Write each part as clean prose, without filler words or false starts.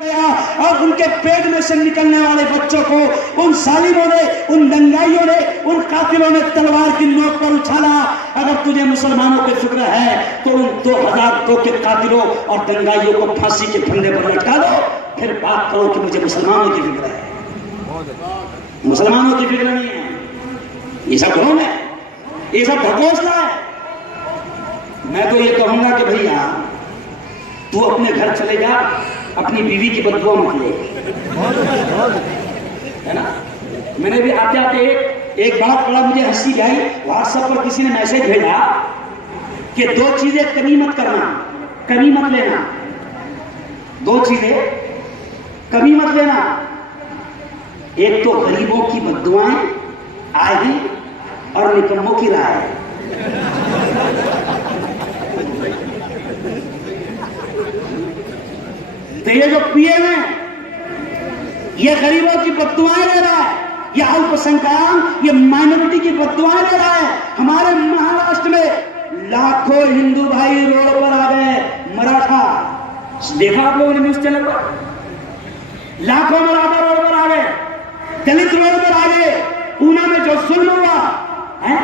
اور ان کے پیٹ میں سے نکلنے والے بچوں کو ان ظالموں نے، ان دنگائیوں نے، ان قاتلوں نے تلوار کی نوک پر اچھالا۔ اگر تجھے مسلمانوں کی فکر ہے تو ان 2002 کے قاتلوں اور دنگائیوں کو پھانسی کے پھندے پر لٹکا دو، پھر بات کرو کہ مجھے مسلمانوں کی فکر ہے۔ مسلمانوں کی فکر نہیں ہے، یہ سب ڈھونگ ہے، یہ سب ڈھکوسلا ہے۔ میں تو یہ کہوں گا کہ بھیا تو اپنے گھر چلے جا، اپنی بیوی کی بددعا مت لے، ہے نا۔ میں نے بھی آتے آتے ایک بات بڑا مجھے ہنسی آئی، واٹس ایپ پر کسی نے میسج بھیجا کہ 2 چیزیں کمی مت کرنا، کمی مت لینا، 2 چیزیں کمی مت لینا، ایک تو غریبوں کی بددعائیں آئی اور نکموں کی رائے۔ تو یہ جو پی ایم ہے یہ غریبوں کی بددعائیں لے رہا ہے، یہ الپسنکھیان، یہ مائنورٹی کی بددعائیں لے رہا ہے۔ ہمارے مہاراشٹر میں لاکھوں ہندو بھائی روڈ پر آ گئے، مراٹھا، دیکھا آپ لوگوں نے نیوز چینل پر؟ لاکھوں مراٹھا روڈ پر آ گئے، دلت روڈ پر آ گئے۔ پونا میں جو ظلم ہوا ہے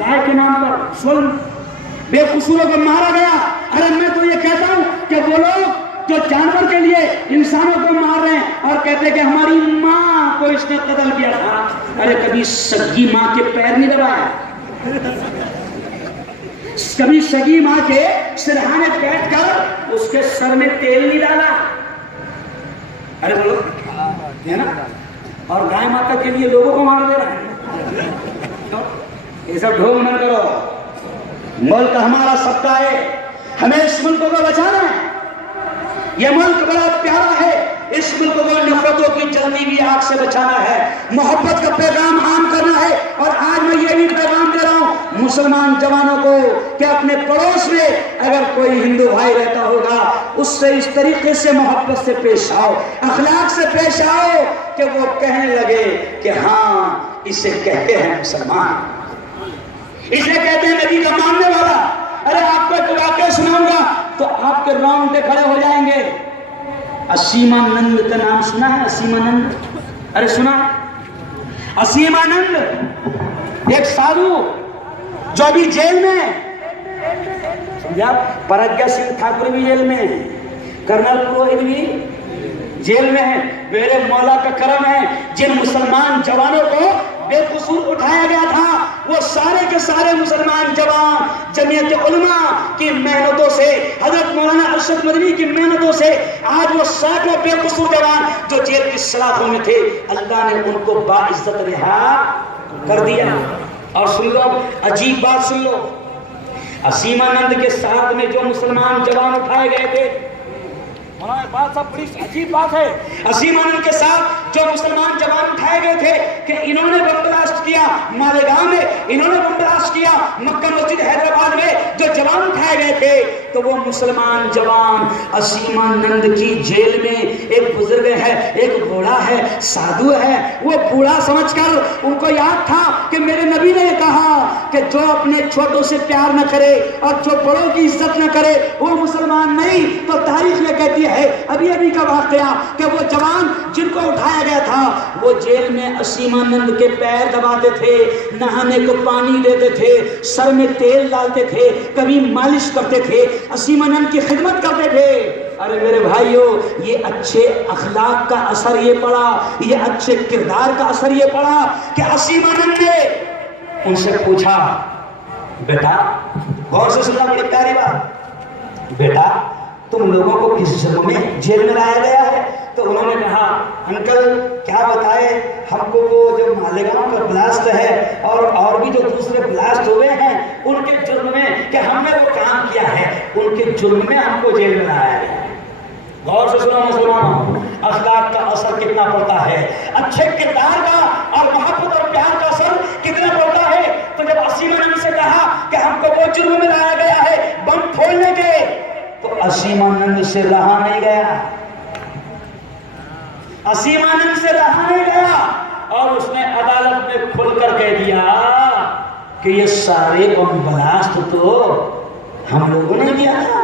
گائے کے نام پر، ظلم، بے قصوروں کو مارا گیا۔ ارے میں تو یہ کہتا ہوں کہ وہ لوگ جو جانور کے لیے انسانوں کو مار رہے ہیں اور کہتے ہیں کہ ہماری ماں کو اس نے قتل کیا تھا، ارے کبھی سگی ماں کے پیر نہیں دبایا، کبھی سگی ماں کے سرہانے بیٹھ کر اس کے سر میں تیل نہیں ڈالا، ارے بولو ہے نا۔ اور گائے ماتا کے لیے لوگوں کو مار دے رہا ہے۔ یہ سب ڈھونگ مت کرو، ملک ہمارا سب کا ہے، ہمیں اس ملک کو بچانا ہے۔ یہ ملک بڑا پیارا ہے، اس ملک کو نفرتوں کی جلتی ہوئی آگ سے بچانا ہے، محبت کا پیغام عام کرنا ہے۔ اور آج میں یہ بھی پیغام دے رہا ہوں مسلمان جوانوں کو کہ اپنے پڑوس میں اگر کوئی ہندو بھائی رہتا ہوگا اس سے اس طریقے سے محبت سے پیش آؤ، اخلاق سے پیش آؤ کہ وہ کہنے لگے کہ ہاں اسے کہتے ہیں مسلمان، اسے کہتے ہیں نبی کا ماننے والا۔ ارے آپ کو ایک واقعہ سناؤں گا تو آپ کے رونگٹے کھڑے ہو جائیں گے۔ اسیمانند کا نام سنا ہے؟ اسیمانند، ارے سنا؟ اسیمانند ایک سادھو جو ابھی جیل میں ہے، سمجھا؟ پرگیا سنگھ ٹھاکر بھی جیل میں ہے، کرنل پروہت بھی جیل میں ہے۔ میرے مولا کا کرم ہے، جن مسلمان جوانوں کو بے قصور اٹھایا گیا تھا وہ سارے کے سارے مسلمان جوان جمعیت علماء کی محنتوں سے، حضرت مولانا ارشد مدنی کی محنتوں سے آج وہ سینکڑوں بے قصور جوان جو جیل کی سلاخوں میں تھے، اللہ نے ان کو باعزت رہا کر دیا۔ اور سن لو، عجیب بات سن لو، اسیمانند کے ساتھ میں جو مسلمان جوان اٹھائے گئے تھے، بات سب بڑی عجیب بات ہے، اسیمانند کے ساتھ جو مسلمان جوان اٹھائے گئے تھے کہ انہوں نے بم بلاسٹ کیا مالیگاؤں میں، انہوں نے بم بلاسٹ کیا مکہ مسجد حیدرآباد میں، جو جوان اٹھائے گئے تھے تو وہ مسلمان جوان اسیمانند کی جیل میں ایک بزرگ ہے، ایک بوڑھا ہے، سادھو ہے۔ وہ بوڑھا سمجھ کر ان کو یاد تھا کہ میرے نبی نے یہ کہا کہ جو اپنے چھوٹوں سے پیار نہ کرے اور جو بڑوں کی عزت نہ کرے وہ مسلمان نہیں۔ تو تاریخ یہ کہتی ہے ابھی کا واقعہ کہ وہ جوان جن کو اٹھایا گیا تھا وہ جیل میں اسیمانند کے پیر دباتے تھے، نہانے کو پانی دیتے تھے، سر میں تیل ڈالتے تھے، کبھی مالش کرتے تھے، اسیمانند کی خدمت کرتے تھے۔ ارے میرے بھائیوں، یہ اچھے اخلاق کا اثر یہ پڑا، یہ اچھے کردار کا اثر یہ پڑا کہ اسیمانند نے ان سے پوچھا، بیٹا غور سے سننا، بڑی پیاری بات، بیٹا تم لوگوں کو کس جرم میں جیل میں لایا گیا ہے؟ تو انہوں نے کہا انکل کیا بتائے، ہم کو وہ جو مالیگاؤں کا بلاسٹ ہے اور بھی جو دوسرے بلاسٹ ہوئے ہیں ان کے جرم میں کہ ہم نے وہ کام کیا ہے، ان کے جرم میں ہم کو جیل میں لایا گیا ہے۔ غور سے سنو مسلمانوں، اخلاق کا اثر کتنا پڑتا ہے، اچھے کردار کا اور محبت اور پیار کا اثر کتنا پڑتا ہے۔ تو جب اسیمانند سے کہا کہ ہم کو وہ جرم میں لایا گیا ہے بم پھوڑنے کے، تو اسیمانند سے رہا نہیں گیا، اسیمانند سے رہا نہیں گیا اور اس نے عدالت میں کھل کر کہہ دیا کہ یہ سارے بم بلاسٹ تو ہم لوگوں نے کیا تھا۔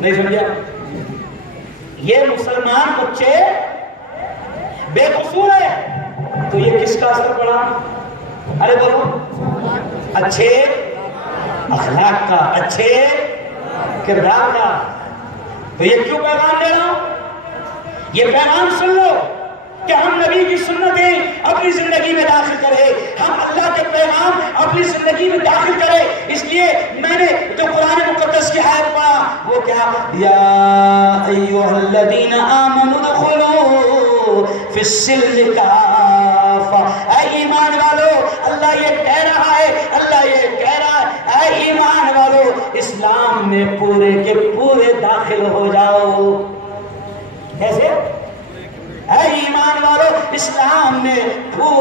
نہیں سمجھا؟ یہ مسلمان بچے بے قصور ہے، تو یہ کس کا اثر پڑا؟ ارے بولو، اچھے اخلاق کا، اچھے کردار کا۔ تو یہ کیوں پیغام دے رہا ہوں؟ یہ پیغام سن لو کہ ہم نبی کی سنتیں اپنی زندگی میں داخل کریں، ہم اللہ کے پیغام اپنی زندگی میں داخل کریں۔ اس لیے میں نے جو قرآن مقدس کی آیت پڑھا وہ کیا؟ یا ایھا الذین آمنوا ادخلوا فی السلم کافہ، اے ایمان والو، اللہ یہ کہہ رہا ہے، اللہ یہ کہہ رہا ہے، اے ایمان والو اسلام میں پورے کے پورے داخل ہو جاؤ۔ کیسے؟ اے ایمان والو اسلام میں